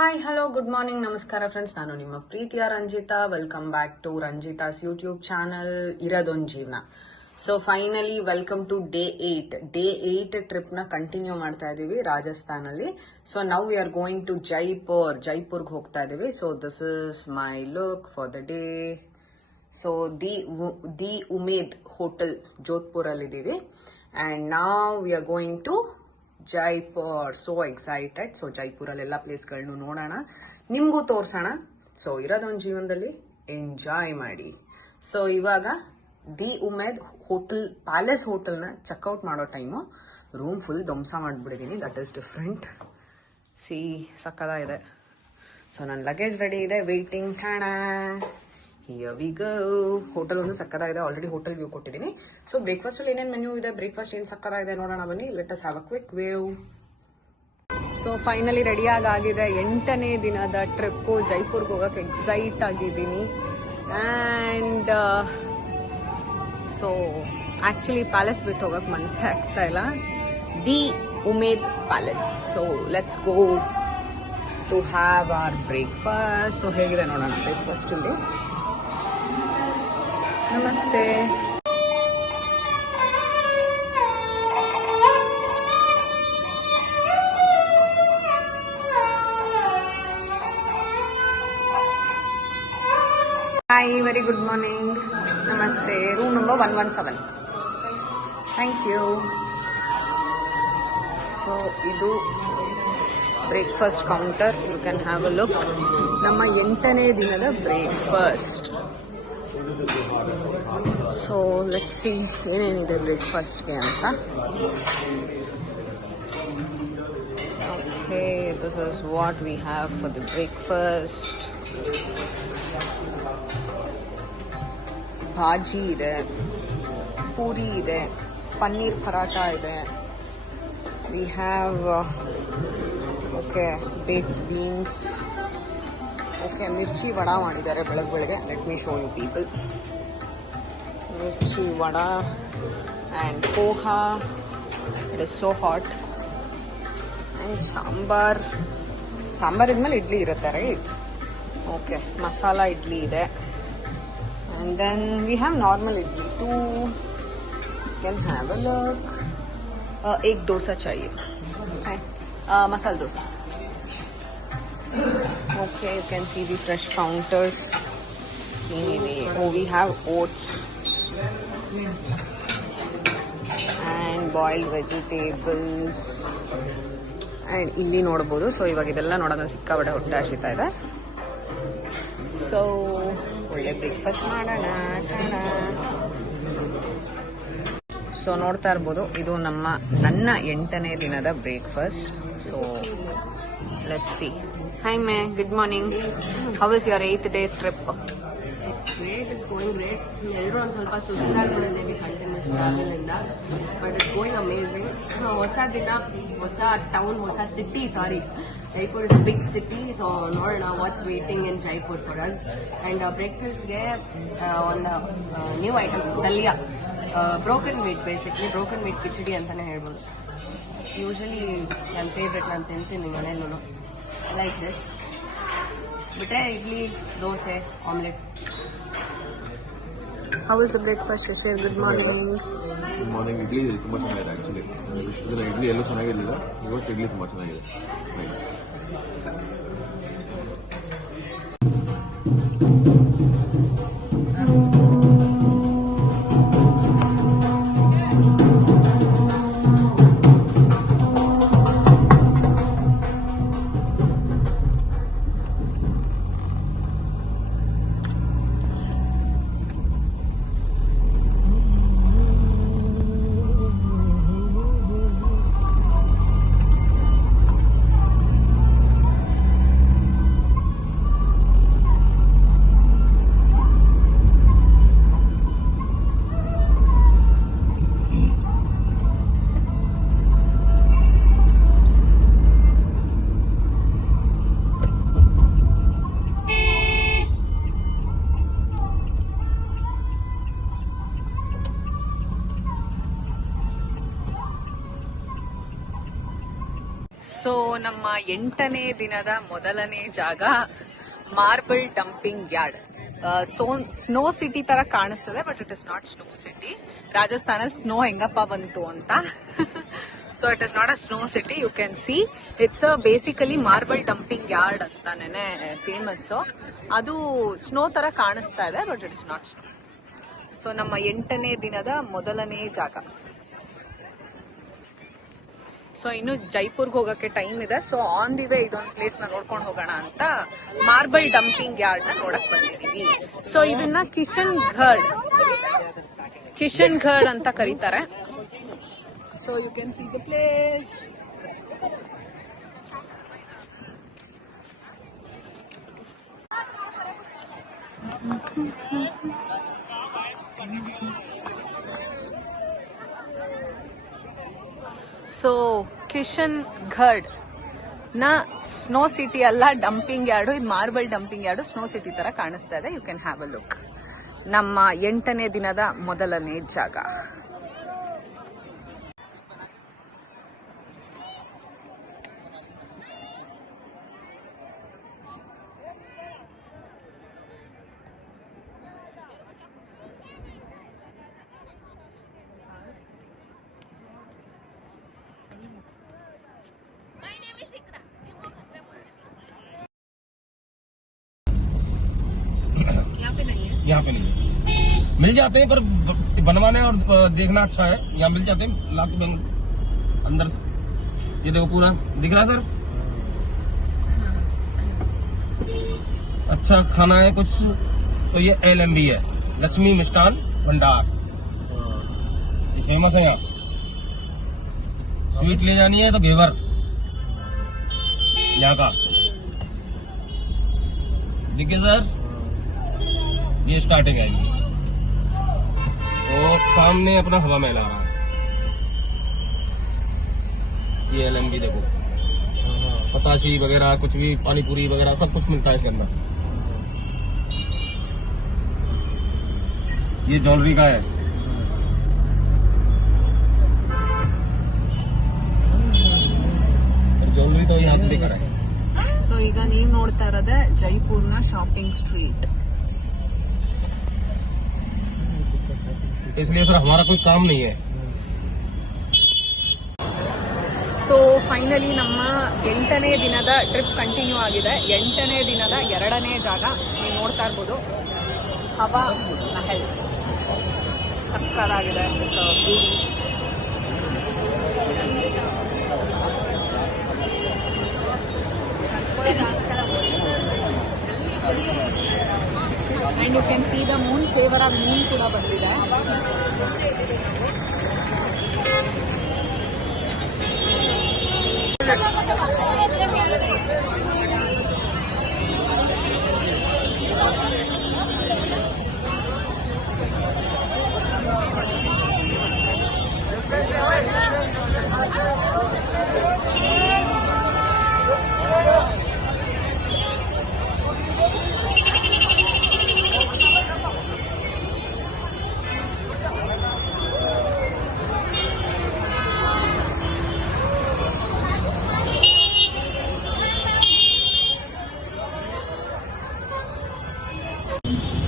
Hi hello good morning ನಮಸ್ಕಾರ friends, ನಾನು ನಿಮ್ಮ ಪ್ರೀತಿಯ Ranjitha. Welcome back to Ranjitha's YouTube channel ಇರೋದೊಂದು ಜೀವನ. So finally welcome to day 8 ಟ್ರಿಪ್ನ ಕಂಟಿನ್ಯೂ ಮಾಡ್ತಾ ಇದೀವಿ ರಾಜಸ್ಥಾನಲ್ಲಿ. So now we are going to ಜೈಪುರ್ಗೆ ಹೋಗ್ತಾ ಇದೀವಿ. So this is my look for the day. So the Umaid hotel Jodhpur ಅಲ್ಲಿ ಇದೀವಿ ಅಂಡ್ ನಾವ್ we are going to Jaipur. So excited. So ಜೈಪುರಲ್ಲೆಲ್ಲ ಪ್ಲೇಸ್ಗಳನ್ನು ನೋಡೋಣ, ನಿಮ್ಗೂ ತೋರ್ಸೋಣ. ಸೊ ಇರೋದೊಂದು ಜೀವನದಲ್ಲಿ ಎಂಜಾಯ್ ಮಾಡಿ. ಸೊ ಇವಾಗ ದಿ ಉಮೇದ್ ಹೋಟೆಲ್ ಪ್ಯಾಲೇಸ್ ಹೋಟೆಲ್ನ ಚೆಕ್ಔಟ್ ಮಾಡೋ ಟೈಮು. ರೂಮ್ ಫುಲ್ ಧ್ವಂಸ ಮಾಡಿಬಿಟ್ಟಿದ್ದೀನಿ, ದಟ್ ಈಸ್ ಡಿಫ್ರೆಂಟ್. ಸಕ್ಕದಾಗಿದೆ. ಸೊ ನನ್ನ ಲಗೇಜ್ ರೆಡಿ ಇದೆ, ವೇಟಿಂಗ್. ಕಾಣ ಹಿಯರ್ ವಿ ಗೋ. ಹೋಟೆಲ್ ಒಂದು ಸಕ್ಕದಾಗಿದೆ, ಆಲ್ರೆಡಿ ಹೋಟೆಲ್ ವ್ಯೂ ಕೊಟ್ಟಿದ್ದೀನಿ. ಸೊ ಬ್ರೇಕ್ಫಾಸ್ಟ್ ಅಲ್ಲಿ ಏನೇನು ಮೆನ್ಯೂ ಇದೆ, ಬ್ರೇಕ್ಫಾಸ್ಟ್ ಏನು ಸಕ್ಕದಾಗಿದೆ ನೋಡೋಣ ಬನ್ನಿ. Let us have a quick wave. So finally ರೆಡಿಯಾಗಿ ಆಗಿದೆ 8ನೇ ದಿನದ ಟ್ರಿಪ್ಪು. ಜೈಪುರ್ಗೆ ಹೋಗಕ್ಕೆ ಎಕ್ಸೈಟ್ ಆಗಿದ್ದೀನಿ. ಆ್ಯಂಡ್ ಸೊ ಆ್ಯಕ್ಚುಲಿ ಪ್ಯಾಲೇಸ್ ಬಿಟ್ಟು ಹೋಗಕ್ಕೆ ಮನಸ್ಸೇ ಆಗ್ತಾ ಇಲ್ಲ. The Umaid palace. So let's go to have our breakfast. So ಹೇಗಿದೆ ನೋಡೋಣ ಬ್ರೇಕ್ಫಾಸ್ಟ್ ಇಲ್ಲಿ. ನಮಸ್ತೆ. Hi, very good morning. ನಮಸ್ತೆ. Room number 117. Thank you. So ಇದು breakfast counter. You can have a look. ನಮ್ಮ 8ನೇ ದಿನದ ಬ್ರೇಕ್ಫಾಸ್ಟ್. ಸೊ ಲೆಟ್ಸ್ ಸಿ ಏನೇನಿದೆ ಬ್ರೇಕ್ಫಾಸ್ಟ್ಗೆ ಅಂತ. Okay, this is what we have for the breakfast. Bhaji ಇದೆ, ಪೂರಿ ಇದೆ, ಪನ್ನೀರ್ ಪರಾಠ ಇದೆ. We have okay baked beans. Okay, mirchi vada ಮಾಡಿದ್ದಾರೆ ಬೆಳಗ್ಗೆ. Let me show you people. Mirchi vada and poha. It is so hot. And sambar ಇದ್ಮೇಲೆ ಇಡ್ಲಿ ಇರುತ್ತೆ, ರೈಟ್? ಓಕೆ, ಮಸಾಲಾ ಇಡ್ಲಿ ಇದೆ. And then we have normal idli too. You can have a look. Ek dosa chahiye. Masala dosa. Okay, you can see the fresh counters. Oh, we have oats and boiled vegetables. And ಇಲ್ಲಿ ನೋಡಬಹುದು. So ಇವಾಗ ಇದೆಲ್ಲ ನೋಡೋದನ್ನ ಸಿಕ್ಕಾಬಟ್ಟೆ ಹೊಟ್ಟೆ ಹಸಿತಾ ಇದೆ. So ಒಳ್ಳೆ breakfast ಮಾಡೋಣ. So ನೋಡ್ತಾ ಇರ್ಬೋದು, ಇದು ನನ್ನ 8ನೇ ದಿನದ breakfast. So let's see. Hi May, good morning. How is your 8th day trip? It's great, it's going great. ಎಲ್ಲರೂ ಒಂದು ಸ್ವಲ್ಪ ಸುಸ್ತಾಗ್ಬಿಟ್ಟಿದ್ದೀವಿ ಕಂಟಿನ್ಯೂಸ್ ಟ್ರಾವೆಲ್ ಇಂದ, ಬಟ್ ಇಟ್ಸ್ ಗೋಯಿಂಗ್ ಅಮೇಝಿಂಗ್. ಹೊಸ ದಿನ, ಹೊಸ ಟೌನ್, ಹೊಸ city. Sorry, Jaipur is a big city, so ನೋಡೋಣ what's waiting in Jaipur for us. And breakfastಗೆ ಒಂದು new item, dalia, broken wheat. Basically broken wheat khichdi ಅಂತಾನೆ ಹೇಳ್ಬೋದು. ಯೂಶಲಿ ನನ್ನ ಫೇವ್ರೆಟ್, ನಾನು ತಿಂತೀನಿ ಮನೇಲೂ. Like this. ಬಿಟ್ರೆ idli, dosa, omelette. How is the breakfast, Shashir? Good morning. Good morning. Idli ತುಂಬ ಚೆನ್ನಾಗಿದೆ ಆ್ಯಕ್ಚುಲಿ. ಇಡ್ಲಿ ಎಲ್ಲೂ ಚೆನ್ನಾಗಿರಲಿಲ್ಲ, ಇವತ್ತು ಇಡ್ಲಿ ತುಂಬ ಚೆನ್ನಾಗಿದೆ. ನೈಸ್. 8ನೇ ದಿನದ ಮೊದಲನೇ ಜಾಗ marble dumping yard. Snow city ತರ ಕಾಣಿಸ್ತದೆ, but it is not snow city. ರಾಜಸ್ಥಾನಲ್ಲಿ ಸ್ನೋ ಹೆಂಗಪ್ಪ ಬಂತು ಅಂತ. So it is not a snow city. You can see it's basically marble dumping yard ಅಂತಾನೆ ಫೇಮಸ್. ಅದು ಸ್ನೋ ತರ ಕಾಣಿಸ್ತಾ ಇದೆ, but it is not snow. So ನಮ್ಮ 8ನೇ ದಿನದ ಮೊದಲನೇ ಜಾಗ. ಸೊ ಇನ್ನು ಜೈಪುರ್ಗೆ ಹೋಗಕ್ಕೆ ಟೈಮ್ ಇದೆ. ಸೊ ಆನ್ ದಿ ವೇ ಇದೊಂದು ಪ್ಲೇಸ್ ನ ನೋಡ್ಕೊಂಡು ಹೋಗೋಣ ಅಂತ ಮಾರ್ಬಲ್ ಡಂಪಿಂಗ್ ಯಾರ್ಡ್ ನ ನೋಡಕ್ ಬಂದಿದೀವಿ. ಸೊ ಇದನ್ನ ಕಿಶನ್ ಘಡ್ ಅಂತ ಕರೀತಾರೆ. So you can see the place. So Kishangarh ನ ಸ್ನೋ ಸಿಟಿ ಅಲ್ಲ, ಡಂಪಿಂಗ್ ಯಾರ್ಡು. ಇದು marble dumping yard. Snow city ತರ ಕಾಣಿಸ್ತಾ ಇದೆ. You can have a look. ನಮ್ಮ 8ನೇ ದಿನದ ಮೊದಲನೇ ಜಾಗ. यहाँ पे नहीं है, मिल जाते हैं पर बनवाने और देखना अच्छा है. यहाँ मिल जाते हैं लाख बैंक अंदर से. ये देखो पूरा दिख रहा है सर. अच्छा खाना है कुछ तो ये LMB है, लक्ष्मी मिष्ठान भंडार. ये फेमस है यहाँ. स्वीट ले जानी है तो घेवर यहाँ का. देखिए सर, ये स्टार्टिंग है इनकी. और सामने अपना हवा महल आ रहा है. ये LMB देखो, पताशी वगैरह कुछ भी, पानी पूरी वगैरह सब कुछ मिलता है इसके अंदर. ये ज्वेलरी का है. ज्वेलरी तो यहाँ पे दिखा रहा है. ಸೊ ಈಗ ನೀವು ನೋಡ್ತಾ ಇರೋದೇ ಜೈಪುರ್ನ ಶಾಪಿಂಗ್ ಸ್ಟ್ರೀಟ್. इसलिए सर हमारा कोई काम नहीं है. ಸೊ ಫೈನಲಿ ನಮ್ಮ 8ನೇ ದಿನದ ಟ್ರಿಪ್ ಕಂಟಿನ್ಯೂ ಆಗಿದೆ. 8ನೇ ದಿನದ 2ನೇ ಜಾಗ ನೀವು ನೋಡ್ತಾ ಇರ್ಬೋದು, ಹವಾ ಮಹಲ್. ಸಕ್ಕತ್ತಾಗಿದೆ. And you can see the moon. Favour ಆಗಿ ಮೂನ್ ಕೂಡ ಬಂದಿದೆ.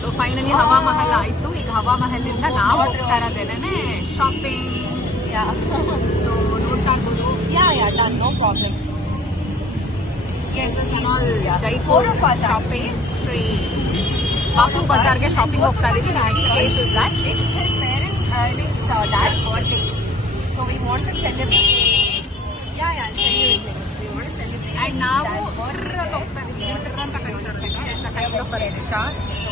ಸೊ ಫೈನಲಿ ಹವಾ ಮಹಲ್ ಆಯ್ತು. ಈಗ ಹವಾ ಮಹಲ್ ಇಂದ ನಾವು ಹೋಗ್ತಾ ಇರೋದೇನೆ ಶಾಪಿಂಗ್. ಸೊ ನೋಡ್ತಾ ಇರ್ಬೋದು. Done, no problem. Jaipur shopping street. Bapu ಬಜಾರ್ಗೆ ಶಾಪಿಂಗ್ ಹೋಗ್ತಾ ಇದೀವಿ. Next place is that. It's his parents' dad's birthday. So we want to celebrate. Yeah, I'll tell you it. We want to celebrate. And ನಾವು ಹೋಗ್ತಾ ಇದೀವಿ ಅಂತ ಕರೀತಾರೆ. It's a kind of rickshaw. So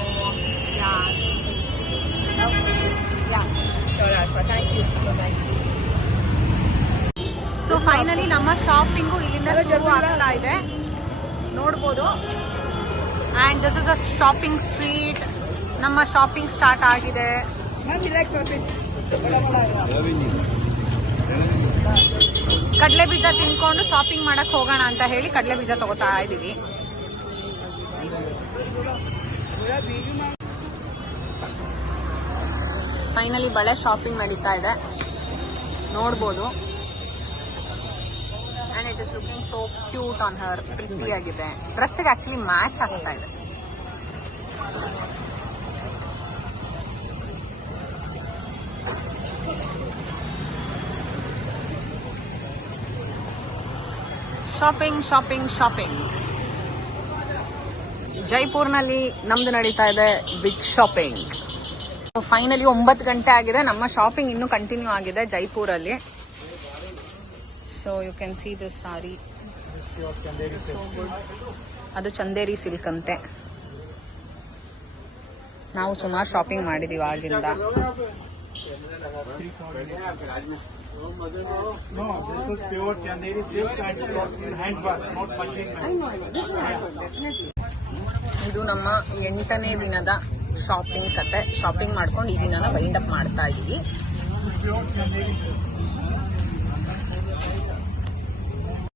Yeah, sure, Alpha. Thank you. Bye-bye. So finally ನಮ್ಮ shopping ಇಲ್ಲಿಂದ ಶುರು ಆಗ್ತಾ ಇದೆ, ನೋಡ್ಬೋದು. And this is the shopping street. ನಮ್ಮ ಶಾಪಿಂಗ್ ಸ್ಟಾರ್ಟ್ ಆಗಿದೆ. ಕಡಲೆ ಬೀಜ ತಿನ್ಕೊಂಡು ಶಾಪಿಂಗ್ ಮಾಡಕ್ ಹೋಗೋಣ ಅಂತ ಹೇಳಿ ಕಡಲೆ ಬೀಜ ತಗೋತಾ ಇದೀವಿ. ಫೈನಲಿ ಬಳೆ ಶಾಪಿಂಗ್ ನಡೀತಾ ಇದೆ, ನೋಡ್ಬೋದು. And it it is looking so cute on her. Pretty ಆಗಿದೆ. ಡ್ರೆಸ್ಸಿಗೆ ಆಕ್ಚುಲಿ ಮ್ಯಾಚ್ ಆಗ್ತಾ ಇದೆ. Shopping shopping shopping. ಜೈಪುರ್ನಲ್ಲಿ ನಮ್ದು ನಡೀತಾ ಇದೆ ಬಿಗ್ ಶಾಪಿಂಗ್. ಫೈನಲಿ 9 ಗಂಟೆ ಆಗಿದೆ. ನಮ್ಮ ಶಾಪಿಂಗ್ ಇನ್ನೂ ಕಂಟಿನ್ಯೂ ಆಗಿದೆ ಜೈಪುರಲ್ಲಿ. So you can see this sari. So good. ಅದು ಚಂದೇರಿ ಸಿಲ್ಕ್ ಅಂತೆ. ನಾವು ಸುಮಾರು ಶಾಪಿಂಗ್ ಮಾಡಿದೀವಿ ಆಗಿಂದ. No, this is pure Chanderi silk and hand work, not punching. I know. This is not good, definitely. ಇದು ನಮ್ಮ 8ನೇ ದಿನದ ಶಾಪಿಂಗ್ ಕತೆ. ಶಾಪಿಂಗ್ ಮಾಡ್ಕೊಂಡು ಈ ದಿನನ ವೈಂಡ್ ಅಪ್ ಮಾಡ್ತಾ ಇದೀವಿ. Pure Chanderi silk.